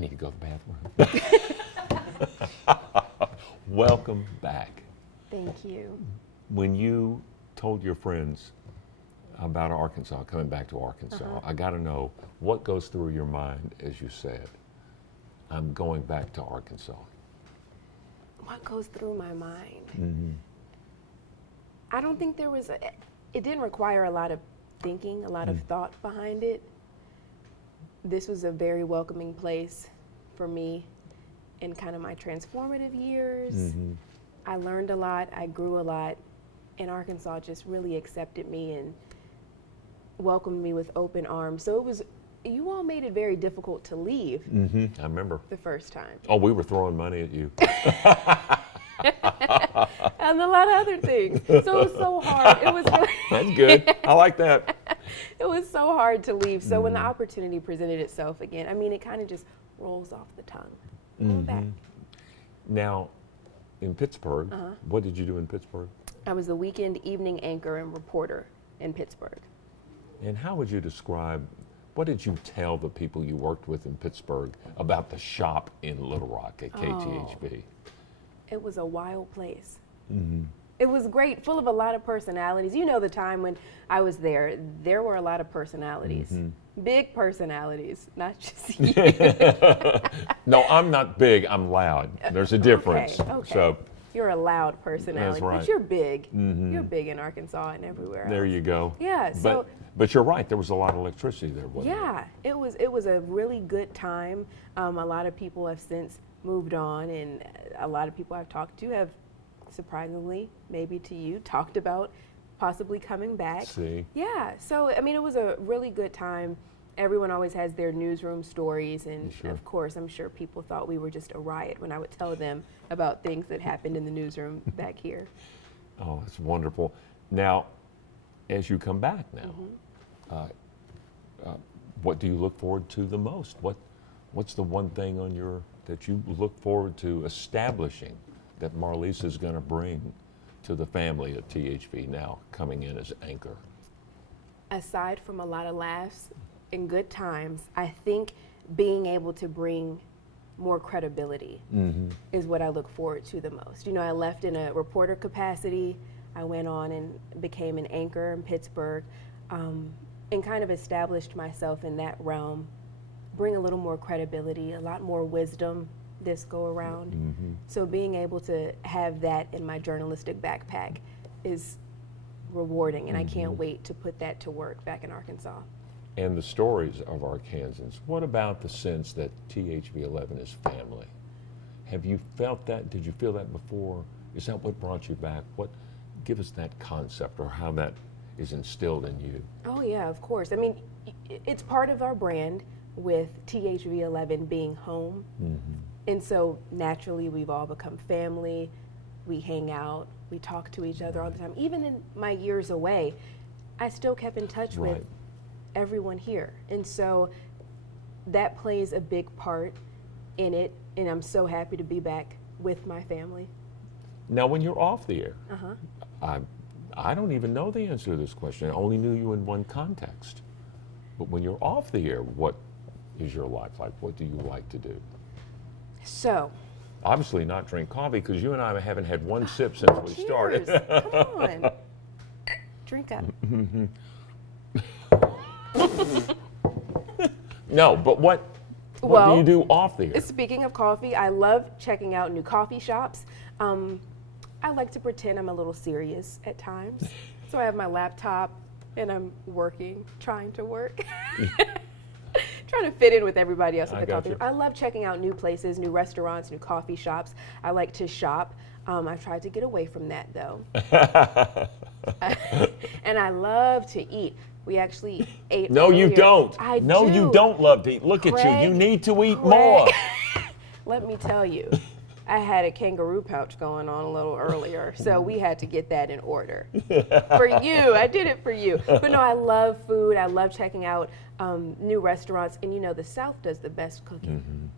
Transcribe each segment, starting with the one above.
need to go to the bathroom. Welcome back. Thank you. When you told your friends about Arkansas, coming back to Arkansas, I got to know what goes through your mind as you said, I'm going back to Arkansas. What goes through my mind? I don't think there was, it didn't require a lot of thinking, a lot of thought behind it. This was a very welcoming place for me in kind of my transformative years. I learned a lot, I grew a lot, and Arkansas just really accepted me and welcomed me with open arms. So it was, you all made it very difficult to leave I remember. the first time. Oh, we were throwing money at you. And a lot of other things. So it was so hard. It was really That's good. I like that. it was so hard to leave. So when the opportunity presented itself again, I mean, it kind of just rolls off the tongue. Going back. Now, in Pittsburgh, what did you do in Pittsburgh? I was the weekend evening anchor and reporter in Pittsburgh. And how would you describe, what did you tell the people you worked with in Pittsburgh about the shop in Little Rock at KTHB? It was a wild place. It was great, full of a lot of personalities. You know, the time when I was there were a lot of personalities. Big personalities, not just you. No, I'm not big, I'm loud. There's a difference. Okay. So You're a loud personality, That's right. but you're big. You're big in Arkansas and everywhere else. there you go. Yeah, so But you're right, there was a lot of electricity there, wasn't yeah, it was a really good time. A lot of people have since moved on, and a lot of people I've talked to have, surprisingly, maybe to you, talked about possibly coming back. See? Yeah, so I mean, it was a really good time. Everyone always has their newsroom stories, and Sure. of course, I'm sure people thought we were just a riot when I would tell them about things that happened in the newsroom back here. Oh, that's wonderful. Now, as you come back now, what do you look forward to the most? What's the one thing that you look forward to establishing that Marlisa is going to bring to the family at THB now, coming in as anchor? Aside from a lot of laughs and good times, I think being able to bring more credibility is what I look forward to the most. You know, I left in a reporter capacity. I went on and became an anchor in Pittsburgh, and kind of established myself in that realm, bring a little more credibility, a lot more wisdom this go around. So being able to have that in my journalistic backpack is rewarding, and I can't wait to put that to work back in Arkansas. And the stories of Arkansans, what about the sense that THB 11 is family? Have you felt that? Did you feel that before? Is that what brought you back? Give us that concept, or how that is instilled in you. Oh yeah, of course. I mean, it's part of our brand with THB 11 being home. And so naturally we've all become family. We hang out, we talk to each other all the time. Even in my years away, I still kept in touch with everyone here. And so that plays a big part in it, and I'm so happy to be back with my family. Now, when you're off the air, I don't even know the answer to this question. I only knew you in one context. But when you're off the air, what is your life like? What do you like to do? So, Obviously not drink coffee, because you and I haven't had one sip since we started. cheers. Come on. Drink up. No, but what do you do off the air? Speaking of coffee, I love checking out new coffee shops. I like to pretend I'm a little serious at times. So I have my laptop and I'm working, trying to work. Trying to fit in with everybody else at the coffee shop. I love checking out new places, new restaurants, new coffee shops. I like to shop. I've tried to get away from that though. And I love to eat. We actually ate No, earlier. you don't. I No, do. you don't love to eat. Look at you. You need to eat more. Let me tell you, I had a kangaroo pouch going on a little earlier, so we had to get that in order. For you, I did it for you. But no, I love food. I love checking out new restaurants. And you know, the South does the best cooking.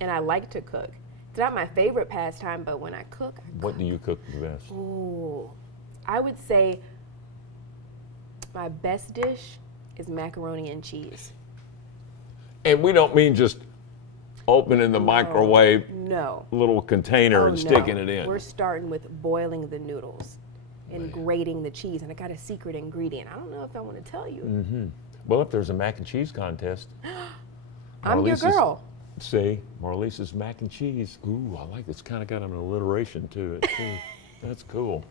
And I like to cook. It's not my favorite pastime, but when I cook, What do you cook the best? Ooh, I would say my best dish is macaroni and cheese. And we don't mean just opening the microwave No. little container Oh, and no. sticking it in. We're starting with boiling the noodles and grating the cheese. And I got a secret ingredient. I don't know if I want to tell you. Well, if there's a mac and cheese contest, I'm your Marlisa's- girl. See, Marlisa's mac and cheese. Ooh, I like it. It's kind of got an alliteration to it, too. That's cool.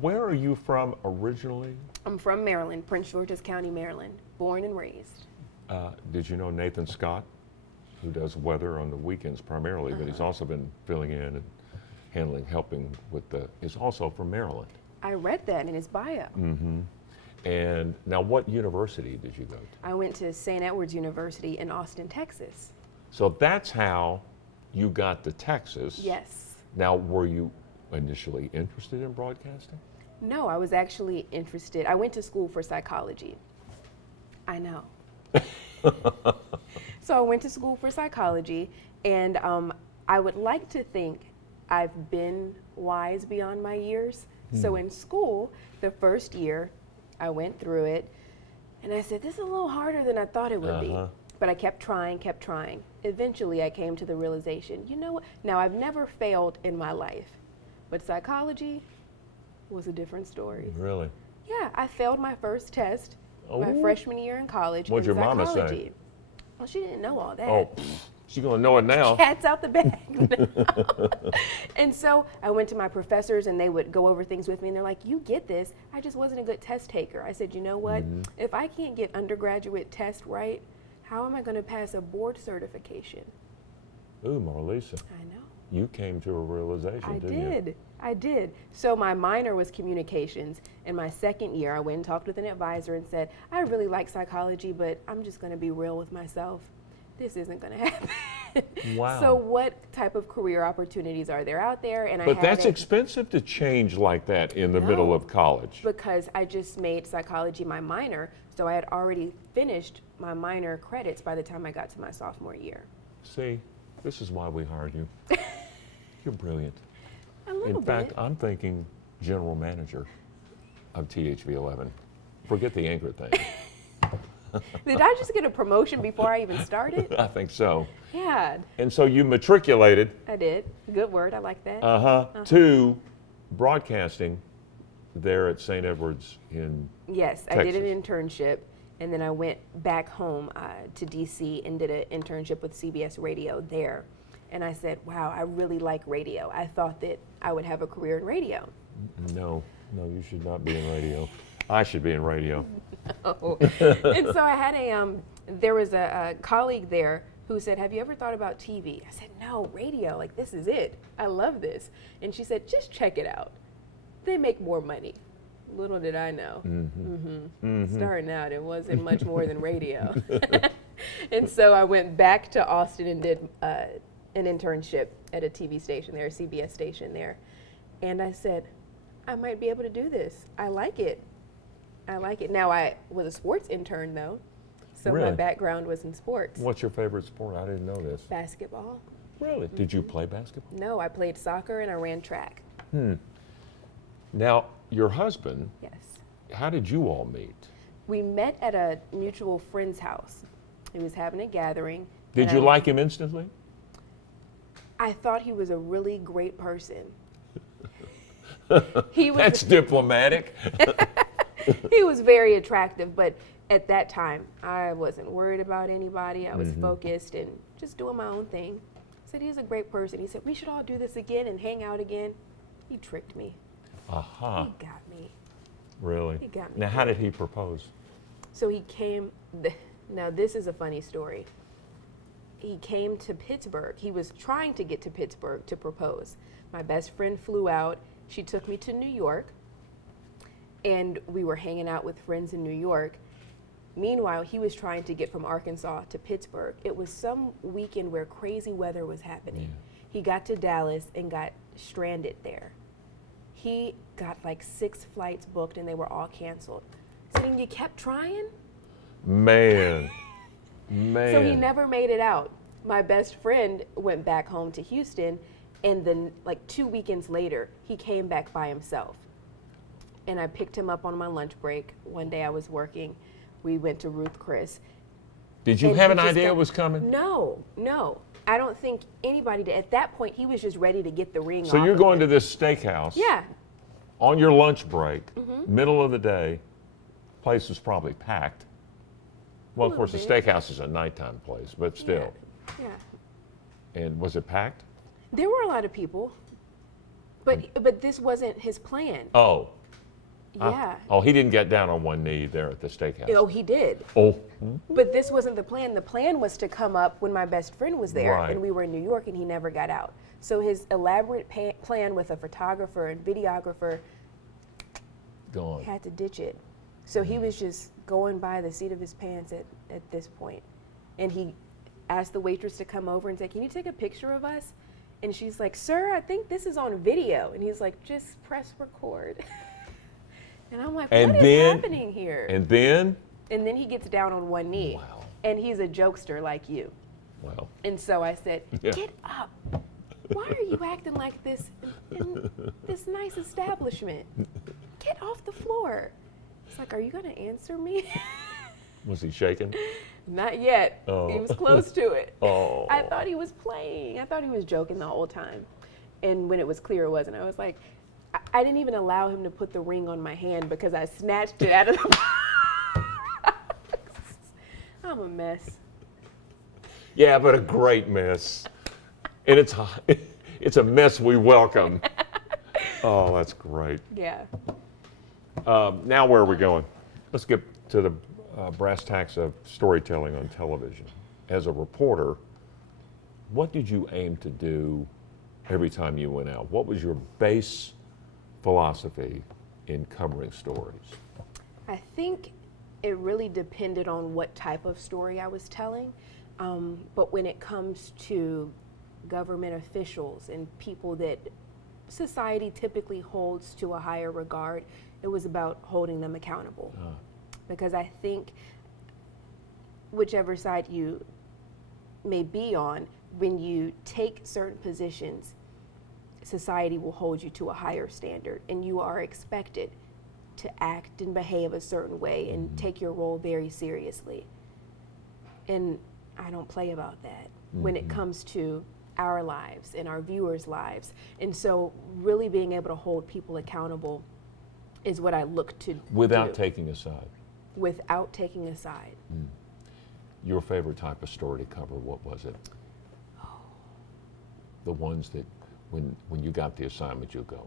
Where are you from originally? I'm from Maryland, Prince George's County, Maryland. Born and raised. Did you know Nathan Scott, who does weather on the weekends primarily, but he's also been filling in and helping with is also from Maryland. I read that in his bio. And now what university did you go to? I went to St. Edward's University in Austin, Texas. So that's how you got to Texas. Yes. Now, were you initially interested in broadcasting? No, I was actually interested. I went to school for psychology. I know. So I went to school for psychology, and I would like to think I've been wise beyond my years. So in school, the first year, I went through it, and I said, this is a little harder than I thought it would be. But I kept trying. Eventually, I came to the realization, you know what? Now, I've never failed in my life, but psychology was a different story. Really? Yeah, I failed my first test my Oh. freshman year in college. What'd in your mama say? psychology. Well, she didn't know all that. Oh, she's going to know it now. Cat's out the bag. And so I went to my professors, and they would go over things with me, and they're like, you get this. I just wasn't a good test taker. I said, you know what? If I can't get undergraduate test right, how am I going to pass a board certification? Ooh, Marlisa, I know. you came to a realization, didn't you? I did. So my minor was communications. In my second year, I went and talked with an advisor and said, I really like psychology, but I'm just going to be real with myself. This isn't going to happen. Wow. So what type of career opportunities are there out there? And But that's a- expensive to change like that in the middle No. of college. because I just made psychology my minor, so I had already finished my minor credits by the time I got to my sophomore year. See, this is why we hired you. You're brilliant. A little In fact, bit. I'm thinking general manager of THV11. Forget the anchor thing. Did I just get a promotion before I even started? I think so. Yeah, And so you matriculated I did. Good word, I like that. to broadcasting there at St. Edward's in Yes, I did Texas. an internship, and then I went back home to DC and did an internship with CBS Radio there. And I said, wow, I really like radio. I thought that I would have a career in radio. No, you should not be in radio. I should be in radio. And so I had there was a colleague there who said, have you ever thought about TV? I said, no, radio, like this is it. I love this. And she said, just check it out. They make more money. Little did I know. Starting out, it wasn't much more than radio. And so I went back to Austin and did an internship at a TV station there, a CBS station there. And I said, I might be able to do this. I like it. Now, I was a sports intern, though, so my Really? background was in sports. What's your favorite sport? I didn't know this. Basketball. Really? Did you play basketball? No, I played soccer and I ran track. Now, your husband, Yes. how did you all meet? We met at a mutual friend's house. He was having a gathering. Did and you I- like him instantly? I thought he was a really great person. He was That's diplomatic. he was very attractive, but at that time, I wasn't worried about anybody. I was focused and just doing my own thing. I said, he's a great person. He said, we should all do this again and hang out again. He tricked me. Aha, He got me. really? He got me Now, how did he propose? So he came, now this is a funny story. He came to Pittsburgh. He was trying to get to Pittsburgh to propose. My best friend flew out. She took me to New York, and we were hanging out with friends in New York. Meanwhile, he was trying to get from Arkansas to Pittsburgh. It was some weekend where crazy weather was happening. He got to Dallas and got stranded there. He got like 6 flights booked, and they were all canceled. So then you kept trying? Man. So he never made it out. My best friend went back home to Houston, and then like 2 weekends later, he came back by himself. And I picked him up on my lunch break. One day I was working. We went to Ruth Chris. Did you And have he an just idea got- it was coming? No. I don't think anybody did. At that point, he was just ready to get the ring off. So you're of going him. to this steakhouse Yeah. on your lunch break, Mm-hmm. middle of the day. Place was probably packed. Well, of course, the little bit. steakhouse is a nighttime place, but still. Yeah. And was it packed? There were a lot of people, but this wasn't his plan. Oh. Yeah. Oh, he didn't get down on one knee there at the steakhouse. Oh, he did. Oh. But this wasn't the plan. The plan was to come up when my best friend was there, Right. and we were in New York, and he never got out. So his elaborate plan with a photographer and videographer Gone. had to ditch it. So he was just going by the seat of his pants at this point. And he asked the waitress to come over and say, "Can you take a picture of us?" And she's like, "Sir, I think this is on video." And he's like, "Just press record." And I'm like, And what then- is happening here? And then, And then he gets down on one knee. Wow. And he's a jokester like you. well, And so I said, Yeah. "Get up. Why are you acting like this in this nice establishment? Get off the floor." It's like, "Are you going to answer me?" was he shaking? Not yet. Oh. He was close to it. Oh. I thought he was playing. I thought he was joking the whole time. And when it was clear it wasn't, I was like, I didn't even allow him to put the ring on my hand because I snatched it out of the box. I'm a mess. Yeah, but a great mess. And it's a mess we welcome. Oh, that's great. Yeah. Now where are we going? Let's get to the brass tacks of storytelling on television. As a reporter, what did you aim to do every time you went out? What was your base philosophy in covering stories? I think it really depended on what type of story I was telling. But when it comes to government officials and people that society typically holds to a higher regard, it was about holding them accountable. Because I think whichever side you may be on, when you take certain positions, society will hold you to a higher standard, and you are expected to act and behave a certain way and take your role very seriously. And I don't play about that when it comes to our lives and our viewers' lives. And so really being able to hold people accountable is what I look to Without do. taking a side. Without taking a side. Your favorite type of story to cover, what was it? The ones that when you got the assignment, you go,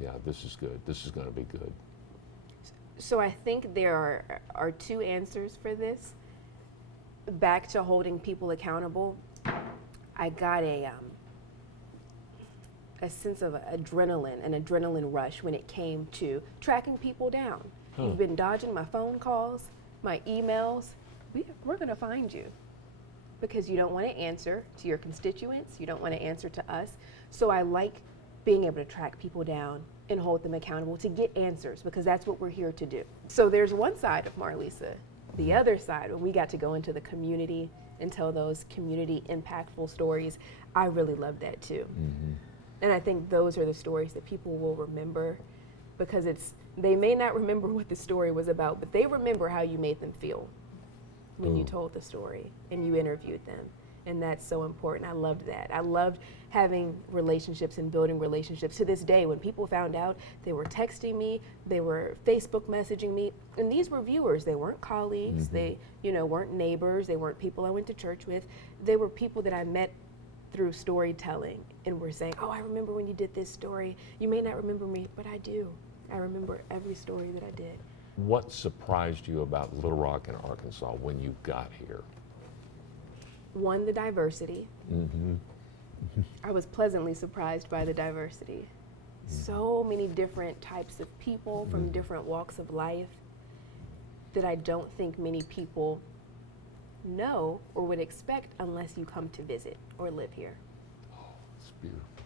yeah, this is good. This is going to be good. So I think there are two answers for this. Back to holding people accountable, I got a sense of an adrenaline rush when it came to tracking people down. You've been dodging my phone calls, my emails. We're going to find you because you don't want to answer to your constituents. You don't want to answer to us. So I like being able to track people down and hold them accountable to get answers because that's what we're here to do. So there's one side of Marlisa. The other side, when we got to go into the community and tell those community impactful stories, I really love that too. And I think those are the stories that people will remember because they may not remember what the story was about, but they remember how you made them feel when you told the story and you interviewed them. And that's so important. I loved that. I loved having relationships and building relationships. To this day, when people found out, they were texting me, they were Facebook messaging me, and these were viewers. They weren't colleagues, they weren't neighbors, they weren't people I went to church with. They were people that I met through storytelling and were saying, "Oh, I remember when you did this story. You may not remember me, but I do. I remember every story that I did." What surprised you about Little Rock in Arkansas when you got here? One, the diversity. I was pleasantly surprised by the diversity. So many different types of people from different walks of life that I don't think many people know or would expect unless you come to visit or live here. It's beautiful.